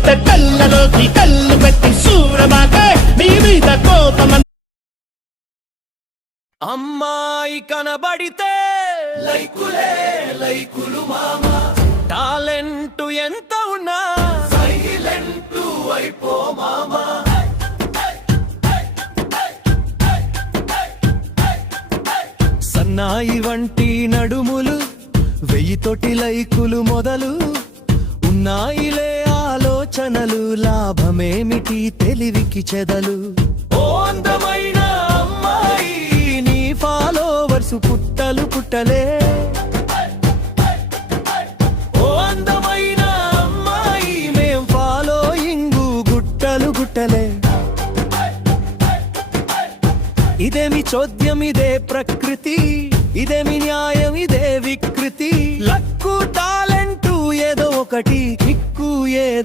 వస్తే కళ్ళలోకి కళ్ళు పెట్టి సూరమాకే నీ మీద కోపం. అమ్మాయి కనబడితే లైకులే లైకులు మామా, టాలెంట్ ఎంత ఉన్నా సైలెంట్ అయిపో మామా. సన్నాయి వంటి నడుములు, 1000 లైకులు మొదలు, ఉన్నాయిలే ఆలోచనలు, లాభమేమిటి తెలివికి చెదలు. ఓ అందమైన అమ్మాయి నీ ఫాలోవర్స్ పుట్టలు పుట్టలే. ఓ అందమైన అమ్మాయి మేం ఫాలోయింగు గుట్టలు గుట్టలే. ఇదేమి చోద్యం ఇదే ప్రకృతి, ఇదేమి న్యాయం ఇదే వికృతి. లక్కు టాలెంటు ఏదో ఒకటి, కిక్కు ఏదో